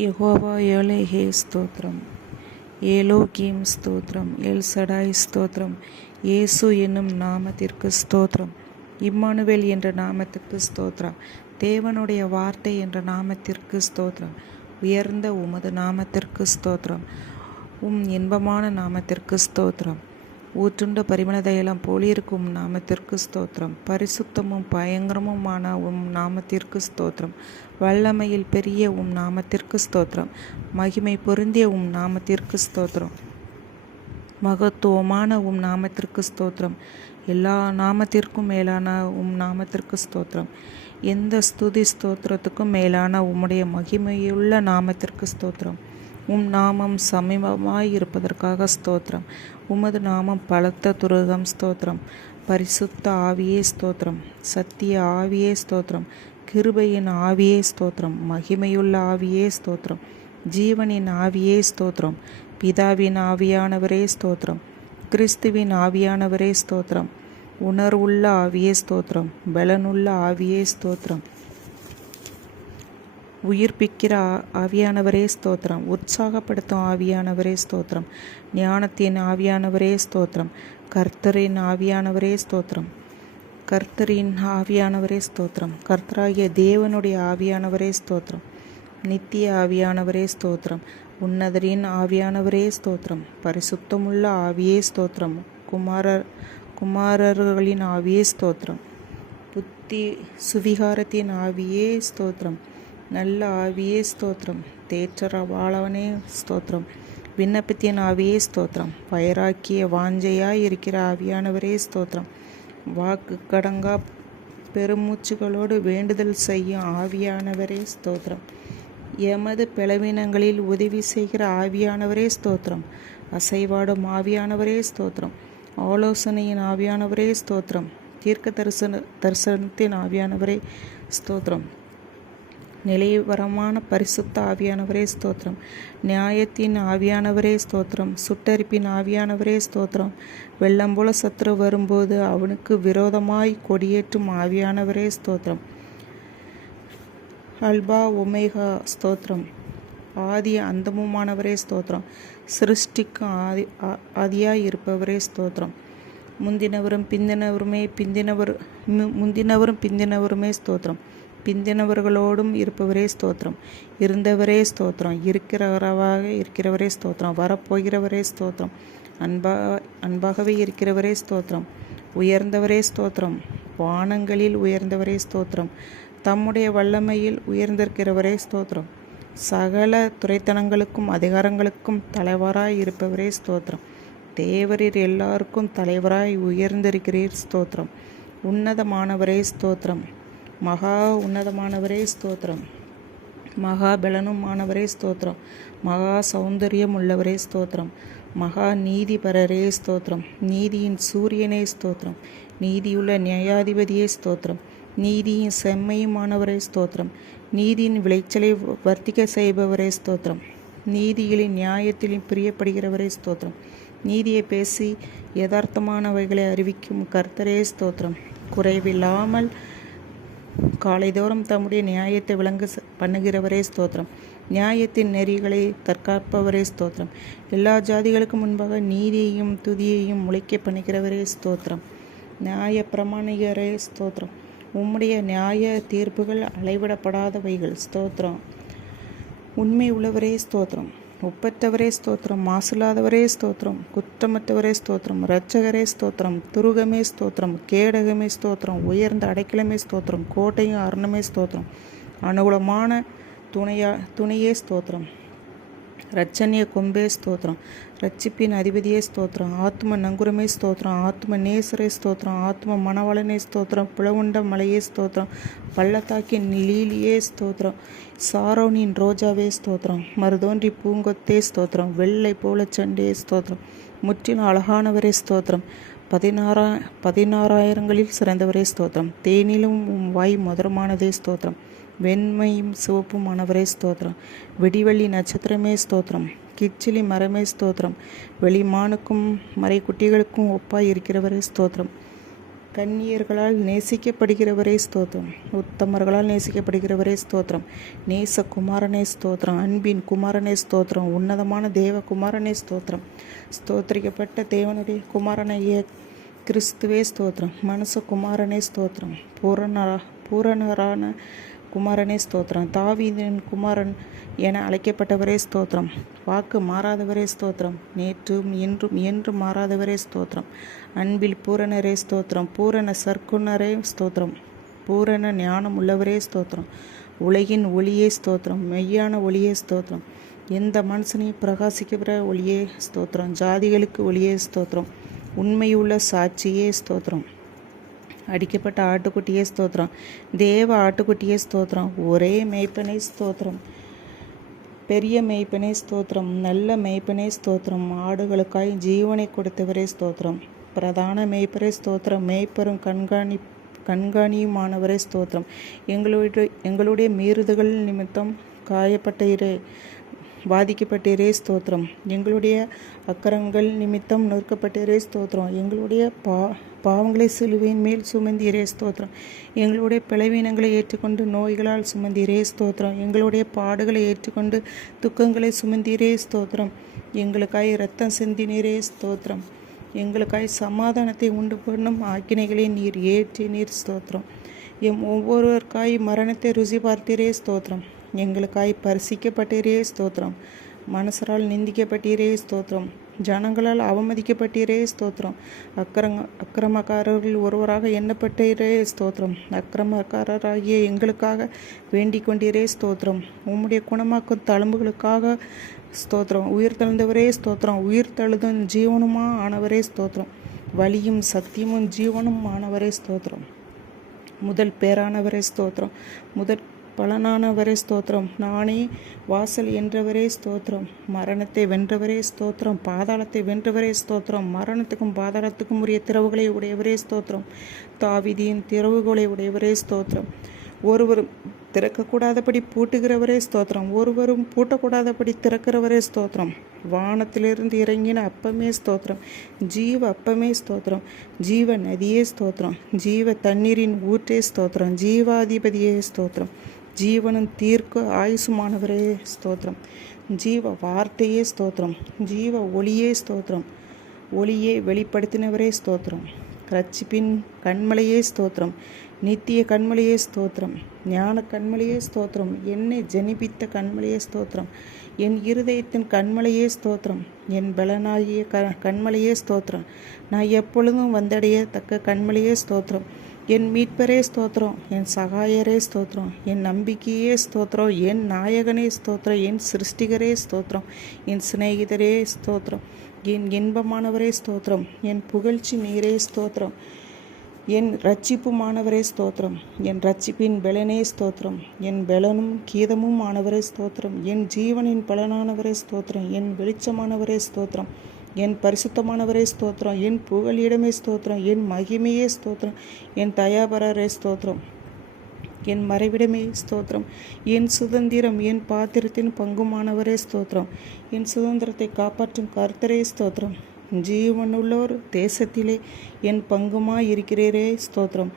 யெகோவா ஏலேஹே ஸ்தோத்திரம். ஏலோகீம் ஸ்தோத்திரம். எல் சடாய் ஸ்தோத்திரம். இயேசு என்னும் நாமத்திற்கு ஸ்தோத்திரம். இம்மானுவேல் என்ற நாமத்திற்கு ஸ்தோத்திரம். தேவனுடைய வார்த்தை என்ற நாமத்திற்கு ஸ்தோத்திரம். உயர்ந்த உமது நாமத்திற்கு ஸ்தோத்திரம். இன்பமான நாமத்திற்கு ஸ்தோத்திரம். ஊற்றுண்ட பரிமள தைலம் போலிருக்கும் நாமத்திற்கு ஸ்தோத்திரம். பரிசுத்தமும் பயங்கரமுமான நாமத்திற்கு ஸ்தோத்திரம். வல்லமையில் பெரிய நாமத்திற்கு ஸ்தோத்திரம். மகிமை பொருந்திய நாமத்திற்கு ஸ்தோத்திரம். மகத்துவமான நாமத்திற்கு ஸ்தோத்திரம். எல்லா நாமத்திற்கும் மேலான நாமத்திற்கு ஸ்தோத்திரம். எந்த ஸ்துதி ஸ்தோத்திரத்துக்கும் மேலான உம்முடைய மகிமையுள்ள நாமத்திற்கு ஸ்தோத்திரம். நாமம் சமீபமாய் இருப்பதற்காக ஸ்தோத்திரம். உமது நாமம் பலத்த துருகம் ஸ்தோத்திரம். பரிசுத்த ஆவியே ஸ்தோத்திரம். சத்திய ஆவியே ஸ்தோத்திரம். கிருபையின் ஆவியே ஸ்தோத்திரம். மகிமையுள்ள ஆவியே ஸ்தோத்திரம். ஜீவனின் ஆவியே ஸ்தோத்திரம். பிதாவின் ஆவியானவரே ஸ்தோத்திரம். கிறிஸ்துவின் ஆவியானவரே ஸ்தோத்திரம். உணர்வுள்ள ஆவியே ஸ்தோத்திரம். பலனுள்ள ஆவியே ஸ்தோத்திரம். உயிர்ப்பிக்கிற ஆவியானவரே ஸ்தோத்திரம். உற்சாகப்படுத்தும் ஆவியானவரே ஸ்தோத்திரம். ஞானத்தின் ஆவியானவரே ஸ்தோத்திரம். கர்த்தரின் ஆவியானவரே ஸ்தோத்திரம். கர்த்தரின் ஆவியானவரே ஸ்தோத்திரம். கர்த்தராகிய தேவனுடைய ஆவியானவரே ஸ்தோத்திரம். நித்திய ஆவியானவரே ஸ்தோத்திரம். உன்னதரின் ஆவியானவரே ஸ்தோத்திரம். பரிசுத்தமுள்ள ஆவியே ஸ்தோத்திரம். குமாரர்களின் ஆவியே ஸ்தோத்திரம். புத்தி சுவிகாரத்தின் ஆவியே ஸ்தோத்திரம். நல்ல ஆவியே ஸ்தோத்திரம். தேற்றரவாளவனே ஸ்தோத்திரம். விண்ணப்பத்தின் ஆவியே ஸ்தோத்திரம். வைராக்கிய வாஞ்சையாய் இருக்கிற ஆவியானவரே ஸ்தோத்திரம். வாக்கு கடங்கா பெருமூச்சுகளோடு வேண்டுதல் செய்யும் ஆவியானவரே ஸ்தோத்திரம். எமது பலவீனங்களில் உதவி செய்கிற ஆவியானவரே ஸ்தோத்திரம். அசைவாடும் ஆவியானவரே ஸ்தோத்திரம். ஆலோசனையின் ஆவியானவரே ஸ்தோத்திரம். தீர்க்க தரிசனத்தின் ஆவியானவரே ஸ்தோத்திரம். நிலைவரமான பரிசுத்த ஆவியானவரே ஸ்தோத்திரம். நியாயத்தின் ஆவியானவரே ஸ்தோத்திரம். சுட்டரிப்பின் ஆவியானவரே ஸ்தோத்திரம். வெள்ளம் போல சத்துரு வரும்போது அவனுக்கு விரோதமாய் கொடியேற்றும் ஆவியானவரே ஸ்தோத்திரம். அல்பா ஒமேகா ஸ்தோத்திரம். ஆதி அந்தமுமானவரே ஸ்தோத்திரம். சிருஷ்டிக்கு ஆதியாய் இருப்பவரே ஸ்தோத்திரம். முந்தினவரும் பிந்தினவருமே ஸ்தோத்திரம். பிந்தினவர்களோடும் இருப்பவரே ஸ்தோத்திரம். இருந்தவரே ஸ்தோத்திரம். இருக்கிறவரே ஸ்தோத்திரம். வரப்போகிறவரே ஸ்தோத்திரம். அன்பாகவே இருக்கிறவரே ஸ்தோத்திரம். உயர்ந்தவரே ஸ்தோத்திரம். வானங்களில் உயர்ந்தவரே ஸ்தோத்திரம். தம்முடைய வல்லமையில் உயர்ந்திருக்கிறவரே ஸ்தோத்திரம். சகல துரைத்தனங்களுக்கும் அதிகாரங்களுக்கும் தலைவராய் இருப்பவரே ஸ்தோத்திரம். தேவரீர் எல்லாருக்கும் தலைவராய் உயர்ந்திருக்கிறீர் ஸ்தோத்திரம். உன்னதமானவரே ஸ்தோத்திரம். மகா உன்னதமானவரே ஸ்தோத்திரம். மகா பலனுமானவரே ஸ்தோத்திரம். மகா சௌந்தரியம் உள்ளவரே ஸ்தோத்திரம். மகா நீதிபரரே ஸ்தோத்திரம். நீதியின் சூரியனே ஸ்தோத்திரம். நீதியுள்ள நியாயாதிபதியே ஸ்தோத்திரம். நீதியின் செம்மையுமானவரே ஸ்தோத்திரம். நீதியின் விளைச்சலை வர்த்திக்க செய்பவரே ஸ்தோத்திரம். நீதியிலும் நியாயத்திலும் பிரியப்படுகிறவரே ஸ்தோத்திரம். நீதியை பேசி யதார்த்தமானவைகளை அறிவிக்கும் கர்த்தரே ஸ்தோத்திரம். குறைவில்லாமல் காலைதோறும் தம்முடைய நியாயத்தை விளங்க பண்ணுகிறவரே ஸ்தோத்திரம். நியாயத்தின் நெறிகளை தற்காப்பவரே ஸ்தோத்திரம். எல்லா ஜாதிகளுக்கும் முன்பாக நீதியையும் துதியையும் முளைக்க பண்ணுகிறவரே ஸ்தோத்திரம். நியாய பிரமாணிகரே ஸ்தோத்திரம். உம்முடைய நியாய தீர்ப்புகள் அளவிடப்படாதவைகள் ஸ்தோத்திரம். உண்மை உள்ளவரே ஸ்தோத்திரம். ஒப்பற்றவரே ஸ்தோத்திரம். மாசில்லாதவரே ஸ்தோத்திரம். குற்றமற்றவரே ஸ்தோத்திரம். இரட்சகரே ஸ்தோத்திரம். துருகமே ஸ்தோத்திரம். கேடகமே ஸ்தோத்திரம். உயர்ந்த அடைக்கலமே ஸ்தோத்திரம். கோட்டையும் அரணமே ஸ்தோத்திரம். அனுகூலமான துணையே ஸ்தோத்திரம். இரட்சணிய கொம்பே ஸ்தோத்திரம். ரட்சிப்பின் அதிபதியே ஸ்தோத்திரம். ஆத்ம நங்குரமே ஸ்தோத்திரம். ஆத்ம நேசரே ஸ்தோத்திரம். ஆத்ம மணவாளனே ஸ்தோத்திரம். பிளவுண்ட மலையே ஸ்தோத்திரம். பள்ளத்தாக்கின் லீலியே ஸ்தோத்திரம். சாரோனின் ரோஜாவே ஸ்தோத்திரம். மருதோன்றி பூங்கொத்தே ஸ்தோத்திரம். வெள்ளை போல சண்டையே ஸ்தோத்திரம். முற்றிலும் அழகானவரே ஸ்தோத்திரம். 16,000ங்களில் சிறந்தவரே ஸ்தோத்திரம். தேனிலும் வாய் மதுரமானதே ஸ்தோத்திரம். வெண்மையும் சிவப்புமானவரே ஸ்தோத்திரம். வெடிவெள்ளி நட்சத்திரமே ஸ்தோத்திரம். கிச்சிலி மரமே ஸ்தோத்திரம். வெளிமானுக்கும் மறைக்குட்டிகளுக்கும் ஒப்பாய் இருக்கிறவரே ஸ்தோத்திரம். கன்னியர்களால் நேசிக்கப்படுகிறவரே ஸ்தோத்திரம். உத்தமர்களால் நேசிக்கப்படுகிறவரே ஸ்தோத்திரம். நேச குமாரனே ஸ்தோத்திரம். அன்பின் குமாரனே ஸ்தோத்திரம். உன்னதமான தேவ குமாரனே ஸ்தோத்திரம். ஸ்தோத்திரிக்கப்பட்ட தேவனுடைய குமாரனையே கிறிஸ்துவே ஸ்தோத்திரம். மனுஷ குமாரனே ஸ்தோத்திரம். பூரணரான குமாரனே ஸ்தோத்திரம். தாவீதின் குமாரன் என அழைக்கப்பட்டவரே ஸ்தோத்திரம். வாக்கு மாறாதவரே ஸ்தோத்திரம். நேற்றும் இன்றும் என்றும் மாறாதவரே ஸ்தோத்திரம். அன்பில் பூரணரே ஸ்தோத்திரம். பூரண சர்க்குணரே ஸ்தோத்திரம். பூரண ஞானம் உள்ளவரே ஸ்தோத்திரம். உலகின் ஒளியே ஸ்தோத்திரம். மெய்யான ஒளியே ஸ்தோத்திரம். எந்த மனுஷனையும் பிரகாசிக்கிற ஒளியே ஸ்தோத்திரம். ஜாதிகளுக்கு ஒளியே ஸ்தோத்திரம். உண்மையுள்ள சாட்சியே ஸ்தோத்திரம். அடிக்கப்பட்ட ஆட்டுக்குட்டியே ஸ்தோத்திரம். தேவ ஆட்டுக்குட்டியே ஸ்தோத்திரம். ஒரே மேய்ப்பனே ஸ்தோத்திரம். பெரிய மேய்ப்பனே ஸ்தோத்திரம். நல்ல மேய்ப்பனே ஸ்தோத்திரம். ஆடுகளுக்காய் ஜீவனை கொடுத்தவரே ஸ்தோத்திரம். பிரதான மேய்ப்பரே ஸ்தோத்திரம். மேய்ப்பரும் கண்காணியுமானவரே ஸ்தோத்திரம். எங்களுடைய மீறுதல்கள் நிமித்தம் காயப்பட்டீரே, பாதிக்கப்பட்டீரே ஸ்தோத்திரம். எங்களுடைய அக்கரங்கள் நிமித்தம் நொறுக்கப்பட்டீரே ஸ்தோத்திரம். எங்களுடைய பாவங்களை சிலுவையின் மேல் சுமந்தீரே ஸ்தோத்திரம். எங்களுடைய பலவீனங்களை ஏற்றுக்கொண்டு நோய்களால் சுமந்தீரே ஸ்தோத்திரம். எங்களுடைய பாடுகளை ஏற்றுக்கொண்டு துக்கங்களை சுமந்தீரே ஸ்தோத்திரம். எங்களுக்காய் இரத்தம் சிந்தினீரே ஸ்தோத்திரம். எங்களுக்காய் சமாதானத்தை உண்டு பண்ணும் ஆக்கினைகளை நீர் ஏற்றி நீர் ஸ்தோத்திரம். ஒவ்வொருவருக்காய் மரணத்தை ருசி பார்த்தீரே ஸ்தோத்திரம். எங்களுக்காய் பரிசிக்கப்பட்டீரே ஸ்தோத்திரம். மனுஷரால் நிந்திக்கப்பட்டீரே ஸ்தோத்திரம். ஜனங்களால் அவமதிக்கப்பட்டீரே ஸ்தோத்திரம். அக்கிரமக்காரர்கள் ஒருவராக எண்ணப்பட்டீரே ஸ்தோத்திரம். அக்கிரமக்காரராகிய எங்களுக்காக வேண்டிக் கொண்டீரே ஸ்தோத்திரம். உம்முடைய குணமாக்கும் தழும்புகளுக்காக ஸ்தோத்திரம். உயிர் தழுந்தவரே ஸ்தோத்திரம். உயிர் தழுதும் ஜீவனுமா ஆனவரே ஸ்தோத்திரம். வலியும் சத்தியமும் ஜீவனும் ஆனவரே ஸ்தோத்திரம். முதல் பேரானவரே ஸ்தோத்திரம். முதற் பலனானவரே ஸ்தோத்திரம். நானே வாசல் என்றவரே ஸ்தோத்திரம். மரணத்தை வென்றவரே ஸ்தோத்திரம். பாதாளத்தை வென்றவரே ஸ்தோத்திரம். மரணத்துக்கும் பாதாளத்துக்கும் உரிய திறவுகளை உடையவரே ஸ்தோத்திரம். தாவீதின் திறவுகளை உடையவரே ஸ்தோத்திரம். ஒருவரும் திறக்கக்கூடாதபடி பூட்டுகிறவரே ஸ்தோத்திரம். ஒருவரும் பூட்டக்கூடாதபடி திறக்கிறவரே ஸ்தோத்திரம். வானத்திலிருந்து இறங்கின அப்பமே ஸ்தோத்திரம். ஜீவ அப்பமே ஸ்தோத்திரம். ஜீவ நதியே ஸ்தோத்திரம். ஜீவ தண்ணீரின் ஊற்றே ஸ்தோத்திரம். ஜீவாதிபதியே ஸ்தோத்திரம். ஜீவனும் தீர்க்க ஆயுசுமானவரே ஸ்தோத்திரம். ஜீவ வார்த்தையே ஸ்தோத்திரம். ஜீவ ஒளியே ஸ்தோத்திரம். ஒளியை வெளிப்படுத்தினவரே ஸ்தோத்திரம். ரட்சிப்பின் கண்மலையே ஸ்தோத்திரம். நித்திய கண்மலையே ஸ்தோத்திரம். ஞான கண்மலையே ஸ்தோத்திரம். என்னை ஜனிப்பித்த கண்மலையே ஸ்தோத்திரம். என் இருதயத்தின் கண்மலையே ஸ்தோத்திரம். என் பலனாகிய கண்மலையே ஸ்தோத்திரம். நான் எப்பொழுதும் வந்தடையத்தக்க கண்மலையே ஸ்தோத்திரம். என் மீட்பரே ஸ்தோத்திரம். என் சகாயரே ஸ்தோத்திரம். என் நம்பிக்கையே ஸ்தோத்திரம். என் நாயகனே ஸ்தோத்திரம். என் சிருஷ்டிகரே ஸ்தோத்திரம். என் சிநேகிதரே ஸ்தோத்திரம். என் இன்பமானவரே ஸ்தோத்திரம். என் புகழ்ச்சி நீரே ஸ்தோத்திரம். என் இரட்சிப்புமானவரே ஸ்தோத்திரம். என் இரட்சிப்பின் பலனே ஸ்தோத்திரம். என் பலனும் கீதமும் ஆனவரே ஸ்தோத்திரம். என் ஜீவனின் பலனானவரே ஸ்தோத்திரம். என் வெளிச்சமானவரே ஸ்தோத்திரம். என் பரிசுத்தமானவரே ஸ்தோத்திரம். என் புகழிடமே ஸ்தோத்திரம். என் மகிமையே ஸ்தோத்திரம். என் தயாபரரே ஸ்தோத்திரம். என் மறைவிடமே ஸ்தோத்திரம். என் சுதந்திரம். என் பாத்திரத்தின் பங்குமானவரே ஸ்தோத்திரம். என் சுதந்திரத்தை காப்பாற்றும் கர்த்தரே ஸ்தோத்திரம். ஜீவனுள்ளோர் தேசத்திலே என் பங்குமாய் இருக்கிறீரே ஸ்தோத்திரம்.